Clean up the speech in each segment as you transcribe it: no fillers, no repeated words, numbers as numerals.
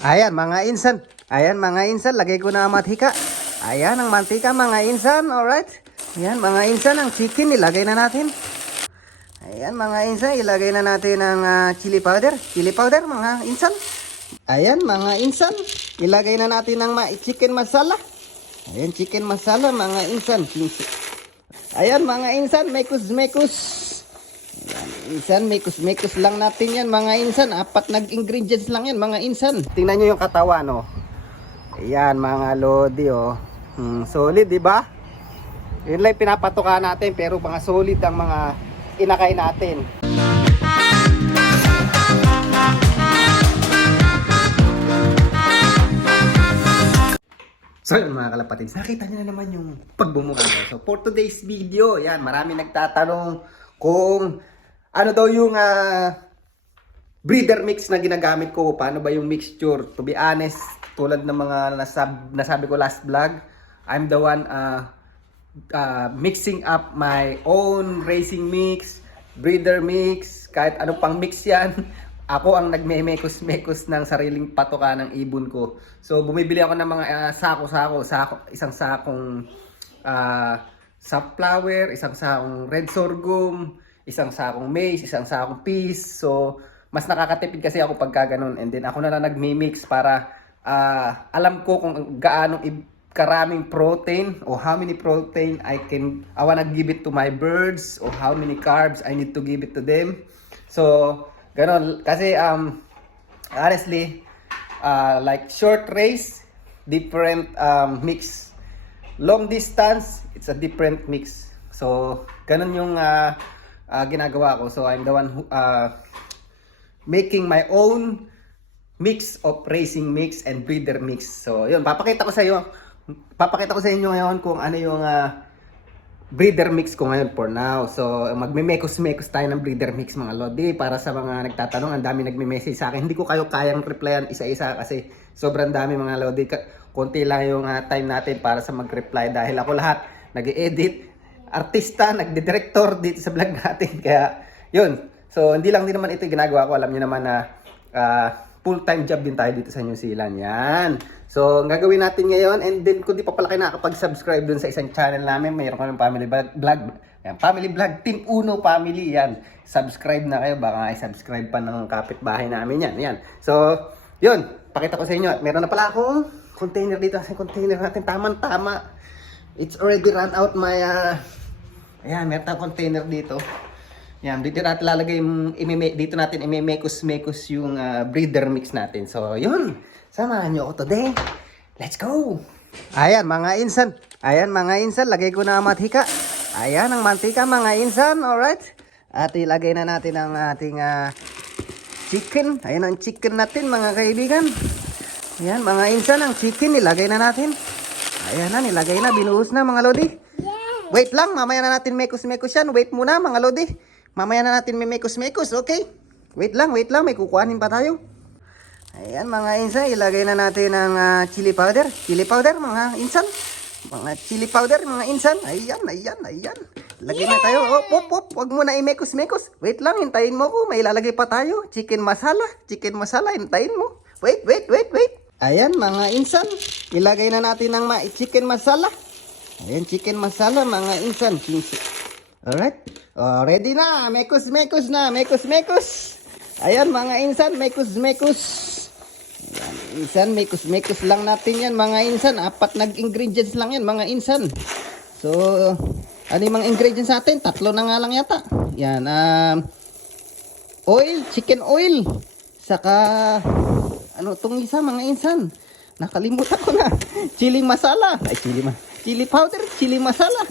Ayan mga insan. Ayan mga insan, lagay ko na ang mantika. Ayan ang mantika mga insan, alright. Ayan mga insan, ang chicken ilagay na natin. Ayan mga insan, ilagay na natin ang chili powder. Chili powder mga insan. Ayan mga insan, ilagay na natin ang chicken masala. Ayan chicken masala mga insan. Ayan mga insan, mekus-mekus. Insan, mekus-mekus lang natin yan mga insan. 4 nag-ingredients lang yan mga insan. Tingnan nyo yung katawan, no? Ayan mga lodi, oh. Solid, di ba? Yun lang pinapatuka natin, pero mga solid ang mga inakay natin. So yun mga kalapatids, nakita nyo na naman yung pagbumuka ko. So for today's video, yan, marami nagtatanong kung ano daw yung breeder mix na ginagamit ko. Paano ba yung mixture? To be honest, tulad ng mga nasabi ko last vlog, I'm the one mixing up my own racing mix, breeder mix, kahit ano pang mix yan. Ako ang nagme-mekos-mekos ng sariling patoka ng ibon ko. So bumibili ako ng mga sako-sako, isang sakong sunflower, isang sakong red sorghum, isang sakong maize, isang sakong peas. So mas nakakatipid kasi ako pagka ganun. And then ako na lang nagmi-mix para alam ko kung gaano karaming protein o how many protein I wanna give it to my birds, or how many carbs I need to give it to them. So ganon kasi honestly like short race different mix, long distance it's a different mix. So ganon yung ginagawa ko. So I'm the one who making my own mix of racing mix and breeder mix. So yun, papakita ko sa inyo ngayon kung ano yung breeder mix ko ngayon for now. So magme-mekos-mekos tayo ng breeder mix mga lodi. Para sa mga nagtatanong, ang dami nagme-message sa akin. Hindi ko kayo kayang replyan isa-isa kasi sobrang dami mga lodi. Konti lang yung time natin para sa mag-reply dahil ako lahat nag-edit, artista, nagdi-director dito sa vlog natin. Kaya yun. So hindi lang din naman ito ginagawa ko. Alam niyo naman na full-time job din tayo dito sa New Zealand. Yan. So, ang gagawin natin ngayon, and then kung di pa pala kayo nakakapag-subscribe dun sa isang channel namin, mayroon kami family vlog. Yan, family vlog, Team Uno Family. Yan. Subscribe na kayo. Baka i-subscribe pa ng kapitbahay namin yan. Yan. So, yun. Pakita ko sa inyo. Meron na pala akong container dito. Kasi container natin, tamang-tama. It's already run out my ayan, meron tayong container dito. Yan, dito natin lalagay dito natin imemekos-mekos yung breeder mix natin. So, yun. Samahan nyo ako today. Let's go! Ayan mga insan. Ayan mga insan, lagay ko na ang mantika. Ayan ang mantika mga insan, alright? At ilagay na natin ang ating chicken. Ayan ang chicken natin mga kaibigan. Ayan mga insan, ang chicken ilagay na natin. Ayan na, nilagay na, binuhos na mga lodi. Wait lang, mamaya na natin mekos-mekos yan. Wait muna mga lodi. Mamaya na natin may mekos-mekos, okay? Wait lang, may kukuhanin pa tayo. Ayan mga insan, ilagay na natin ang chili powder. Chili powder mga insan. Mga chili powder mga insan. Ayan. Lagay na tayo. Op. Huwag mo na i-mekos-mekos. Wait lang, hintayin mo ko. May ilalagay pa tayo. Chicken masala, hintayin mo. Wait. Ayan mga insan, ilagay na natin ang chicken masala. Ayan, chicken masala mga insan. Alright. Ready na. Mekos na. Ayan mga insan, mekos. Ayan, insan, mekos lang natin yan mga insan. 4 nag-ingredients lang yan mga insan. So, ano yung mga ingredients natin? 3 na nga lang yata. Yan, oil, chicken oil. Saka, ano itong isa mga insan? Nakalimutan ko na. Chili masala. Chili powder, chili masala.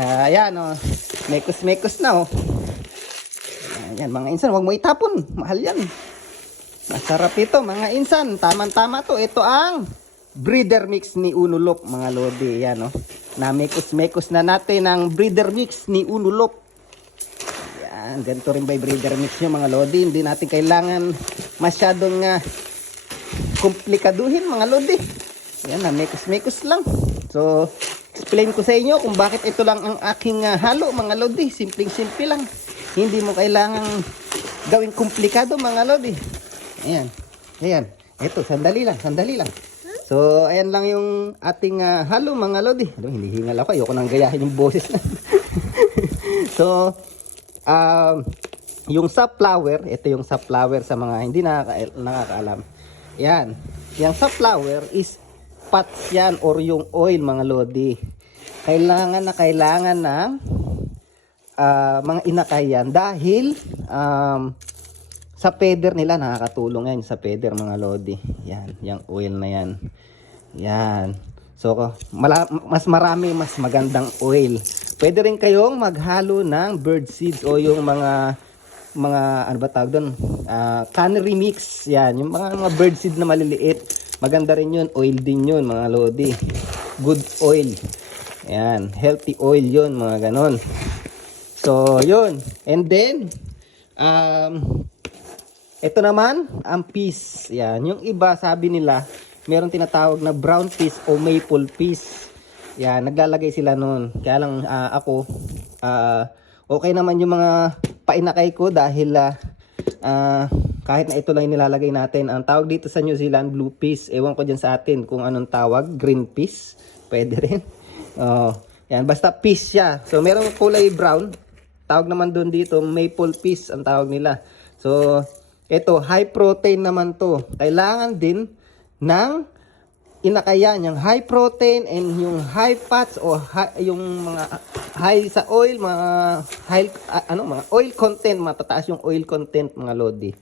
Ayan, mekos na, Ayan mga insan, huwag mo itapon. Mahal yan. Masarap ito mga insan. Tama-tama to. Ito ang breeder mix ni Unulop mga lodi. Ayan, na mekos na natin ang breeder mix ni Unulop. Ayan, ganito rin ba yung breeder mix nyo mga lodi. Hindi natin kailangan masyadong komplikaduhin mga lodi. Ayan, na mekos lang. So, explain ko sa inyo kung bakit ito lang ang aking halo mga lodi. Simpleng-simple lang. Hindi mo kailangang gawing komplikado mga lodi. Ayan. Ito, sandali lang, sandali lang. So, ayan lang yung ating halo mga lodi. Ano, hinihingal ako. Ayoko nang gayahin yung boses na. So, yung safflower, ito yung safflower sa mga hindi nakakaalam. Yan. Yung safflower is fats yan or yung oil mga lodi. Kailangan ng mga inakay yan dahil sa feather nila nakakatulong yan sa feather mga lodi. Yan, yung oil na yan. Yan. So, mas marami, mas magandang oil. Pwede rin kayong maghalo ng bird seeds o yung mga ano ba tawag doon? Cannery mix. Yan, yung mga bird seed na maliliit. Maganda rin yun. Oil din yun mga lodi. Good oil. Yan, healthy oil yun mga ganon. So, yun. And then, ito naman, ang peas. Yan. Yung iba, sabi nila, meron tinatawag na brown peas o maple peas. Yan. Naglalagay sila nun. Kaya lang ako, okay naman yung mga painakay ko dahil kahit na ito lang nilalagay natin. Ang tawag dito sa New Zealand, blue peas. Ewan ko dyan sa atin kung anong tawag. Green peas. Pwede rin. Yan. Basta peas siya. So, meron kulay brown. Tawag naman doon dito, maple peas ang tawag nila. So, ito, high protein naman to. Kailangan din ng inakayan, yung high protein and yung high fats o yung mga high sa oil, mga high, mga oil content, matataas yung oil content mga lodi.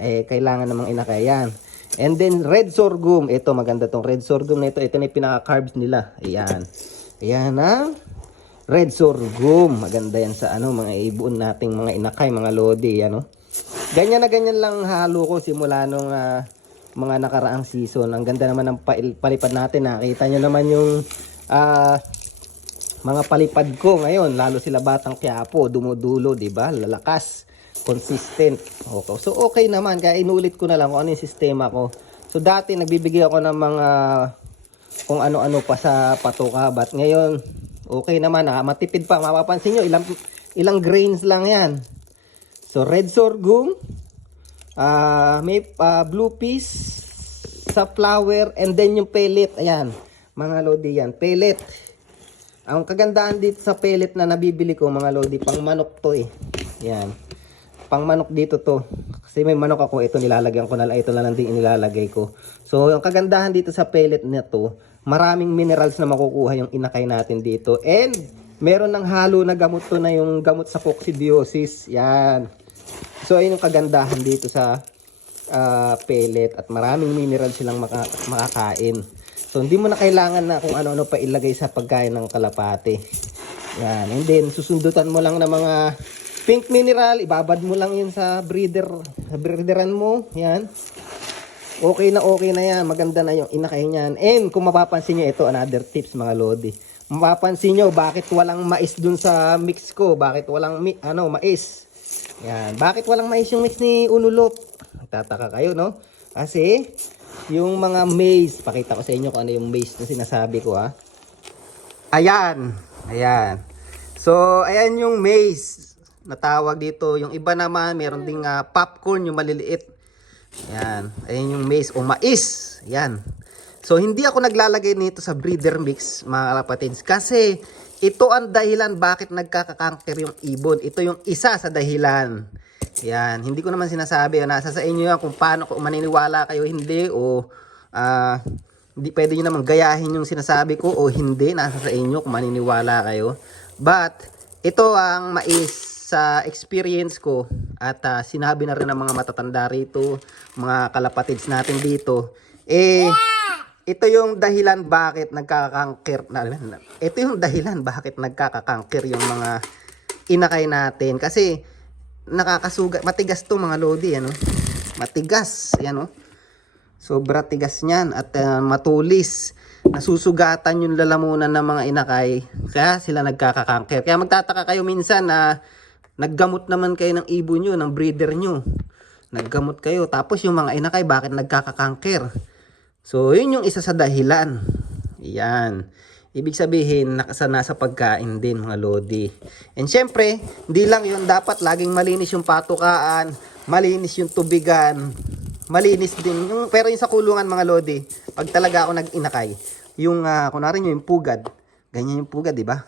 Kailangan namang inakayan. And then red sorghum, ito maganda tong red sorghum na ito. Ito na yung pinaka-carbs nila. Ayan. Ayan ang red sorghum. Maganda yan sa mga ibuon nating mga inakay, mga lodi, Ganyan na ganyan lang halo ko simula nung mga nakaraang season. Ang ganda naman ng palipad natin. Nakita nyo naman yung mga palipad ko ngayon. Lalo sila Batang Quiapo, dumudulo, diba? Lalakas, consistent. Okay. So okay naman, kaya inulit ko na lang kung ano yung sistema ko. So dati nagbibigay ako ng mga kung ano-ano pa sa patuka. But ngayon, okay naman, matipid pa. Mapapansin nyo, ilang grains lang yan. So, red sorghum, may blue peas, safflower, and then yung pellet. Ayan, mga lodi yan. Pellet. Ang kagandahan dito sa pellet na nabibili ko, mga lodi, pang manok to eh. Ayan. Pang manok dito to. Kasi may manok ako, ito nilalagyan ko na lang. Ito na lang din inilalagay ko. So, yung kagandahan dito sa pellet na to, maraming minerals na makukuha yung inakay natin dito. And, meron ng halo na gamot to na yung gamot sa coccidiosis. Yan. So, ayun yung kagandahan dito sa pellet. At maraming mineral silang makakain. So, hindi mo na kailangan na kung ano-ano pa ilagay sa pagkain ng kalapate. Yan. And then, susundutan mo lang ng mga pink mineral. Ibabad mo lang yun sa breederan mo. Yan. Okay na yan. Maganda na yung inakay niyan. And kung mapapansin nyo, ito another tips mga lodi. Mapapansin nyo, bakit walang mais dun sa mix ko? Bakit walang mais? Yan. Bakit walang mais yung mix ni Unulop? Tataka kayo, no? Kasi, yung mga maize, pakita ko sa inyo kung ano yung maize na sinasabi ko, ha? Ayan. Ayan. So, ayan yung maize na tawag dito. Yung iba naman, meron ding popcorn, yung maliliit. Ayan. Ayan yung maize o mais. Ayan. So, hindi ako naglalagay nito sa breeder mix, mga kapatids. Kasi, ito ang dahilan bakit nagkakakanker yung ibon. Ito yung isa sa dahilan. Yan. Hindi ko naman sinasabi. Nasa sa inyo yan kung paano, kung maniniwala kayo, hindi. O, hindi pwede nyo naman gayahin yung sinasabi ko o hindi. Nasa sa inyo kung maniniwala kayo. But, ito ang mais sa experience ko. At sinabi na rin ng mga matatanda rito, mga kalapatids natin dito. Ito yung dahilan bakit nagkakangkir. Ito yung dahilan bakit nagkakangkir yung mga inakay natin. Kasi nakakasugat. Matigas to mga lodi. Matigas. Yan, sobra tigas niyan. At matulis. Nasusugatan yung lalamunan ng mga inakay. Kaya sila nagkakangkir. Kaya magtataka kayo minsan na naggamot naman kayo ng ibon nyo, ng breeder nyo. Naggamot kayo. Tapos yung mga inakay bakit nagkakangkir. So, yun yung isa sa dahilan. Yan. Ibig sabihin, nakasana sa pagkain din, mga lodi. And syempre, hindi lang yun. Dapat laging malinis yung patukaan, malinis yung tubigan. malinis din. Pero yung sa kulungan mga lodi, pag talaga ako nag-inakay, yung kunwari nyo yung pugad, ganyan yung pugad, di ba?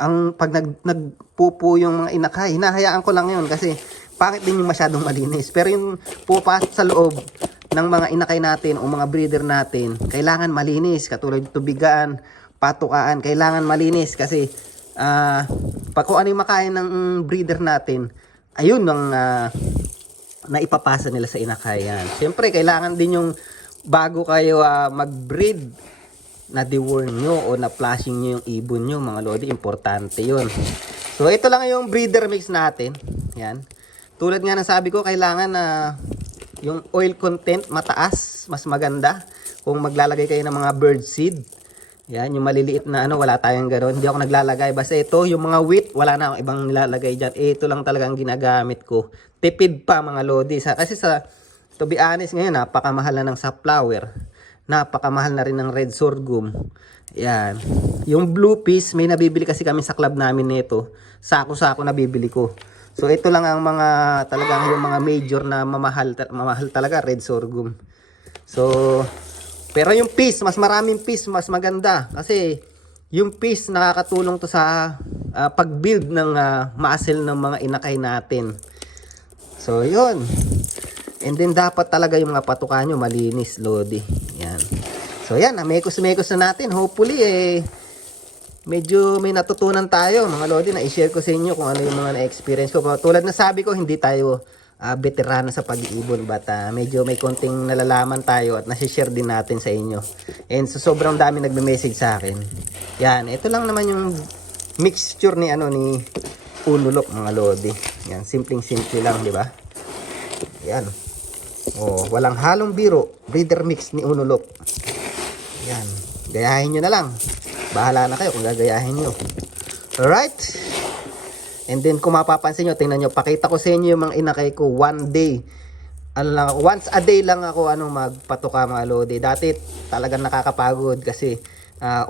Ang pag nagpupo yung mga inakay, hinahayaan ko lang yun kasi pangit din yung masyadong malinis. Pero yung pupasok sa loob ng mga inakay natin o mga breeder natin, kailangan malinis. Katulad tubigaan, patukaan, kailangan malinis kasi pag kung ano yung makain ng breeder natin, ayun ang na ipapasa nila sa inakayan. Siyempre, kailangan din yung bago kayo mag-breed, na deworm nyo o na flashing nyo yung ibon nyo, mga lodi. Importante yun. So, ito lang yung breeder mix natin. Yan. Tulad nga ng sabi ko, kailangan na yung oil content mataas, mas maganda. Kung maglalagay kayo ng mga bird seed, yan, yung maliliit na wala tayong gano'n. Hindi ako naglalagay. Basta ito, yung mga wheat, wala na akong ibang nilalagay dyan. Ito lang talagang ginagamit ko. Tipid pa mga lodi. Kasi to be honest ngayon, napakamahal na ng safflower. Napakamahal na rin ng red sorghum. Yan. Yung blue peas, may nabibili kasi kami sa club namin nito. Sako-sako nabibili ko. So ito lang ang mga talagang yung mga major na mamahal talaga, red sorghum. So pero yung peas, mas maraming peas, mas maganda kasi yung peas nakakatulong to sa pag-build ng muscle ng mga inakay natin. So yun. And then dapat talaga yung mga patukan nyo malinis, lodi. Yan. So yan, mekos-mekos na natin. Hopefully medyo may natutunan tayo mga lodi, na i-share ko sa inyo kung ano yung mga na-experience ko. Tulad na sabi ko, hindi tayo veterano sa pag-iibon, but medyo may konting nalalaman tayo at nasi-share din natin sa inyo. And so sobrang dami nagme-message sa akin. Yan, ito lang naman yung mixture ni ni unulok mga lodi. Yan, simpleng-simple lang, di ba? Yan. Oh, walang halong biro, breeder mix ni unulok. Yan, gayahin nyo na lang. Bahala na kayo kung gagayahin nyo. Alright. And then kung mapapansin nyo, tingnan nyo, pakita ko sa inyo yung mga inakay ko one day. Once a day lang ako magpatuka mga lodi. Dati talagang nakakapagod kasi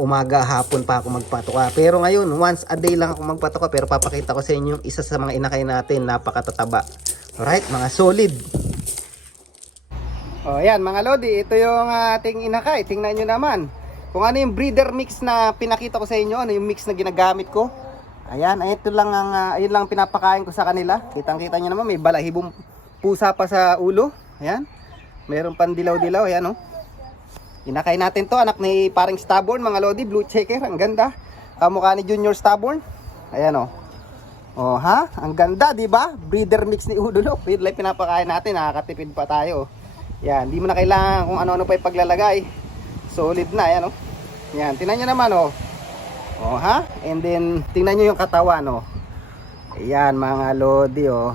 umaga, hapon pa ako magpatuka. Pero ngayon, once a day lang ako magpatuka. Pero papakita ko sa inyo yung isa sa mga inakay natin, napakatataba. Alright, mga solid. O yan mga lodi, ito yung ating inakay. Tingnan nyo naman kung ano yung breeder mix na pinakita ko sa inyo, ano yung mix na ginagamit ko. Ayan, ito lang ayun lang pinapakain ko sa kanila. Kitang-kita nyo naman, may balahibong pusa pa sa ulo. Ayan, meron pang dilaw-dilaw. Ayan o. Inakay natin to, anak ni paring stubborn mga lodi, blue checker, ang ganda. Kamukha ni Junior stubborn. Ayan o. Oh ha, ang ganda, di ba? Breeder mix ni Udulok. Yun lang pinapakain natin, nakakatipid pa tayo. Yan, di mo na kailangan kung ano-ano pa ipaglalagay. Solid na, yan oh. Yan, tingnan nyo naman oh. Oh ha? And then, tingnan nyo yung katawan oh. Ayan mga lodi oh.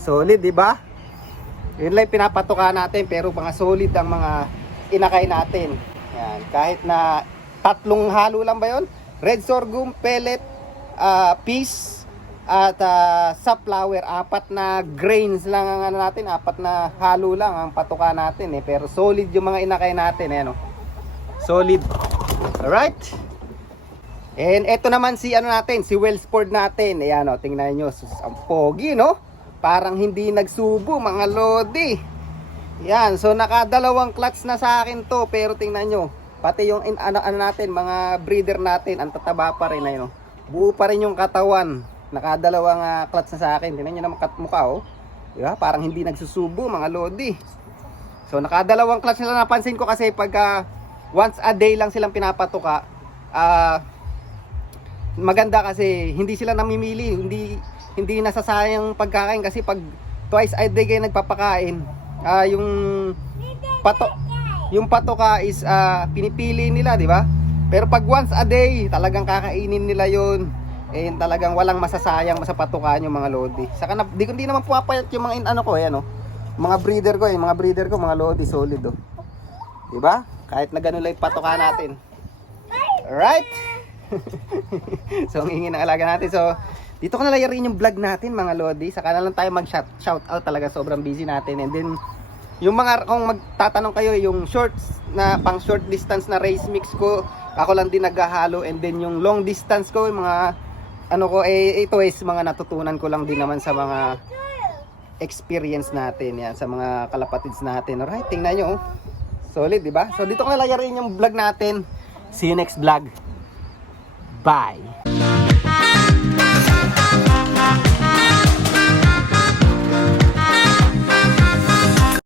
Solid, di ba? Yun lang pinapatuka natin, pero mga solid ang mga inakay natin. Yan, kahit na tatlong halo lang ba yun? Red sorghum, pellet, peas, at safflower, 4 na grains lang ang natin, 4 na halo lang ang patuka natin pero solid yung mga inakay natin solid. Alright, and eto naman si natin, si Wellsport natin. Ayan tingnan nyo, ang pogi no, parang hindi nagsubo mga lodi. Yan, so nakadalawang clutch na sa akin to, pero tingnan nyo, pati yung natin, mga breeder natin, ang tataba pa rin buo pa rin yung katawan. Nakadalawang clutch na sa akin. Tingnan nyo naman mukha oh. Diba? Parang hindi nagsusubo mga lodi. So nakadalawang clutch na napansin ko kasi pagka once a day lang silang pinapatuka, maganda kasi hindi sila namimili, hindi nasasayang pagkakain kasi pag twice a day kayo nagpapakain, yung patuka is pinipili nila, di ba? Pero pag once a day, talagang kakainin nila yun. Talagang walang masasayang sa patukan yung mga lodi. Saka di naman pumapayat yung mga mga breeder ko, mga lodi solid oh. 'Di ba? Kahit na gano'n lang patukan natin. Alright. So ang ingin ng alaga natin. So dito ko na layarin yung vlog natin mga lodi. Saka na lang tayo mag-shout out, talaga sobrang busy natin. And then yung mga kung magtatanong kayo, yung shorts na pang short distance na race mix ko, ako lang din naghahalo. And then yung long distance ko, yung mga ito is mga natutunan ko lang din naman sa mga experience natin yan sa mga kalapatids natin. Alright, tingnan nyo. Oh. Solid, di ba? So dito ko nalayarin yung vlog natin. See you next vlog. Bye!